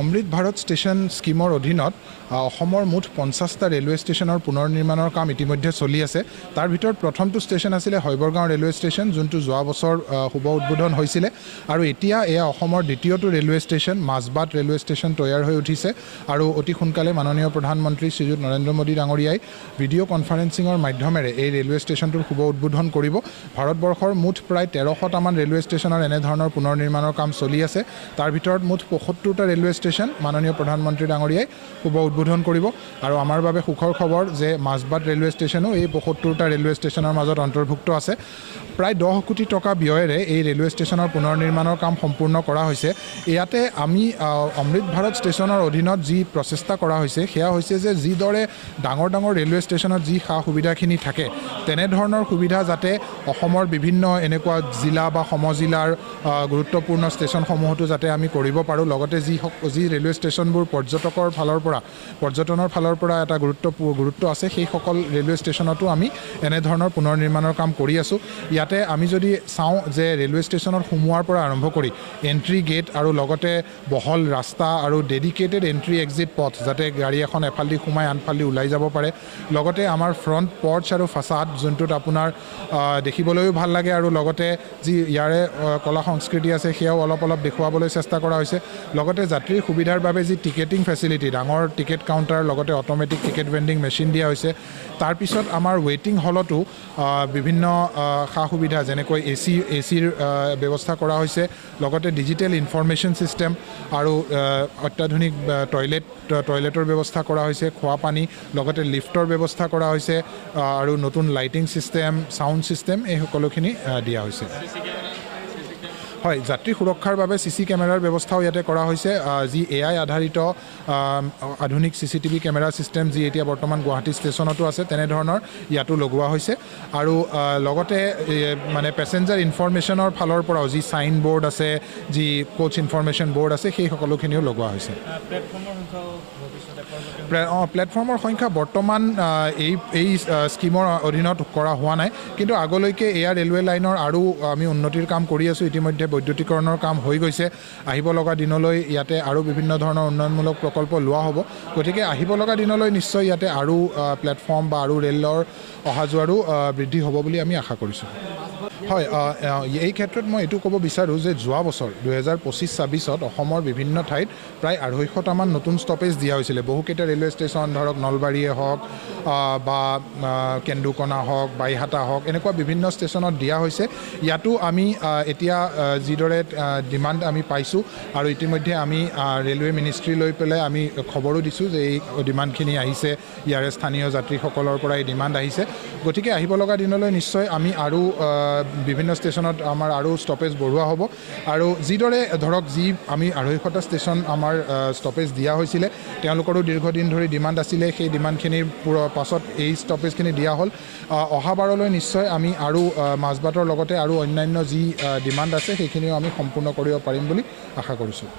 অমৃত Bharat station স্কিমৰ অধীনত অসমৰ মুঠ 50টা ৰেলৱে ষ্টেচনৰ পুনৰ নিৰ্মাণৰ কাম ইতিমধ্যে চলি আছে। তাৰ ভিতৰত প্ৰথমটো ষ্টেচন আছিলে হৈবৰগাঁও ৰেলৱে ষ্টেচন, যোনটো যোৱা বছৰ শুভ উদ্বোধন হৈছিলে। আৰু এতিয়া এয়া অসমৰ দ্বিতীয়টো railway station Majbat railway station তৈয়াৰ হৈ উঠিছে। আৰু অতি সোনকালে মাননীয় প্ৰধানমন্ত্ৰী শ্ৰীযুত নৰেন্দ্ৰ মোদী ডাঙৰীয়াই ভিডিঅ' কনফাৰেন্সিঙৰ মাধ্যমেৰে এই ৰেলৱে ষ্টেচনটোৰ শুভ উদ্বোধন কৰিব। ভাৰতবৰ্ষৰ মুঠ প্ৰায় 1300টামান ৰেলৱে ষ্টেচনৰ এনেধৰণৰ পুনৰ নিৰ্মাণৰ কাম চলি আছে। তাৰ ভিতৰত মুঠ 75টা ৰেলৱে ষ্টেচন মাননীয় প্ৰধানমন্ত্ৰী ডাঙৰীয়াই শুভ উদ্বোধন কৰিব। আৰু আমাৰ বাবে সুখৰ খবৰ যে মাজবাট ৰেলৱে ষ্টেচনো এই 75টা ৰেলৱে ষ্টেচনৰ মাজত অন্তৰ্ভুক্ত আছে। প্ৰায় 10 কোটি টকা ব্যয়েৰে এই ৰেলৱে ষ্টেচনৰ পুনৰ নিৰ্মাণৰ কাম সম্পূৰ্ণ কৰা হৈছে। ইয়াতে আমি অমৃত ভাৰত ষ্টেচনৰ অধীনত যি প্ৰচেষ্টা কৰা হৈছে সেয়া হৈছে যে যিদৰে ডাঙৰ ডাঙৰ ৰেলৱে ষ্টেচনত যি সা সুবিধাখিনি থাকে তেনেধৰণৰ সুবিধা যাতে অসমৰ বিভিন্ন এনেকুৱা জিলা বা সমজিলাৰ গুৰুত্বপূৰ্ণ ষ্টেচনসমূহতো যাতে আমি কৰিব পাৰোঁ। লগতে যি ৰেলৱে ষ্টেচনবোৰ পৰ্যটনৰ ফালৰ পৰা এটা গুৰুত্ব আছে, সেই সকল ৰেলৱে ষ্টেচনতো আমি এনেধৰণৰ পুনৰ নিৰ্মাণৰ কাম কৰি আছোঁ। ইয়াতে আমি যদি চাওঁ যে ৰেলৱে ষ্টেচনত সোমোৱাৰ পৰা আৰম্ভ কৰি এণ্ট্ৰি গেট আৰু লগতে বহল ৰাস্তা আৰু ডেডিকেটেড এণ্ট্ৰি এক্সিট পথ যাতে গাড়ী এখন এফালেদি সোমাই আনফালেদি ওলাই যাব পাৰে। লগতে আমাৰ ফ্ৰণ্ট পৰ্চ আৰু ফাচাড যোনটোত আপোনাৰ দেখিবলৈও ভাল লাগে আৰু লগতে যি ইয়াৰে কলা সংস্কৃতি আছে সেয়াও অলপ দেখুৱাবলৈ চেষ্টা কৰা হৈছে। লগতে যাত্ৰীৰ সুবিধাৰ বাবে যি টিকেটিং ফেচিলিটি, ডাঙৰ টিকেট কাউণ্টাৰ লগতে অট'মেটিক টিকেট ভেণ্ডিং মেচিন দিয়া হৈছে। তাৰপিছত আমাৰ ৱেইটিং হলতো বিভিন্ন সা সুবিধা যেনেকৈ এচিৰ ব্যৱস্থা কৰা হৈছে। লগতে ডিজিটেল ইনফৰমেশ্যন ছিষ্টেম আৰু অত্যাধুনিক টয়লেটৰ ব্যৱস্থা কৰা হৈছে, খোৱা পানী লগতে লিফ্টৰ ব্যৱস্থা কৰা হৈছে আৰু নতুন লাইটিং ছিষ্টেম, ছাউণ্ড ছিষ্টেম এই সকলোখিনি দিয়া হৈছে। হয়, যাত্ৰী সুৰক্ষাৰ বাবে CC কেমেৰাৰ ব্যৱস্থাও ইয়াতে কৰা হৈছে। যি AI আধাৰিত আধুনিক CCTV কেমেৰা ছিষ্টেম যি এতিয়া বৰ্তমান গুৱাহাটী ষ্টেচনতো আছে তেনেধৰণৰ ইয়াতো লগোৱা হৈছে। আৰু লগতে মানে পেছেঞ্জাৰ ইনফৰমেশ্যনৰ ফালৰ পৰাও যি ছাইন বৰ্ড আছে, যি কোচ ইনফৰমেশ্যন বৰ্ড আছে সেই সকলোখিনিও লগোৱা হৈছে। প্লেটফৰ্মৰ সংখ্যা বৰ্তমান এই স্কিমৰ অধীনত কৰা হোৱা নাই, কিন্তু আগলৈকে এয়া ৰেলৱে লাইনৰ আৰু আমি উন্নতিৰ কাম কৰি আছোঁ। ইতিমধ্যে বৈদ্যুতিকৰণৰ কাম হৈ গৈছে। আহিব লগা দিনলৈ ইয়াতে আৰু বিভিন্ন ধৰণৰ উন্নয়নমূলক প্ৰকল্প লোৱা হ'ব। গতিকে আহিব লগা দিনলৈ নিশ্চয় ইয়াতে আৰু প্লেটফৰ্ম বা আৰু ৰেলৰ অহা যোৱাৰো বৃদ্ধি হ'ব বুলি আমি আশা কৰিছোঁ। হয়, এই ক্ষেত্ৰত মই এইটো ক'ব বিচাৰোঁ যে যোৱা বছৰ 2025-26ত অসমৰ বিভিন্ন ঠাইত প্ৰায় 250টামান নতুন ষ্টপেজ দিয়া হৈছিলে। বহুকেইটা ৰেলৱে ষ্টেচন ধৰক নলবাৰীয়ে হওক বা কেন্দুকণা হওক, বাইহাটা হওক, এনেকুৱা বিভিন্ন ষ্টেচনত দিয়া হৈছে। ইয়াতো আমি এতিয়া যিদৰে ডিমাণ্ড আমি পাইছোঁ আৰু ইতিমধ্যে আমি ৰেলৱে মিনিষ্ট্ৰী লৈ পেলাই আমি খবৰো দিছোঁ যে এই ডিমাণ্ডখিনি আহিছে, ইয়াৰে স্থানীয় যাত্ৰীসকলৰ পৰা এই ডিমাণ্ড আহিছে। গতিকে আহিব লগা দিনলৈ নিশ্চয় আমি আৰু বিভিন্ন ষ্টেচনত আমাৰ আৰু ষ্টপেজ বঢ়োৱা হ'ব। আৰু যিদৰে ধৰক আমি 250টা ষ্টেচন আমাৰ ষ্টপেজ দিয়া হৈছিলে, তেওঁলোকৰো দীৰ্ঘদিন ধৰি ডিমাণ্ড আছিলে। সেই ডিমাণ্ডখিনিৰ পাছত এই ষ্টপেজখিনি দিয়া হ'ল। অহাবাৰলৈ নিশ্চয় আমি আৰু মাজবাটৰ লগতে আৰু অন্যান্য যি ডিমাণ্ড আছে সেইখিনিও আমি সম্পূৰ্ণ কৰিব পাৰিম বুলি আশা কৰিছোঁ।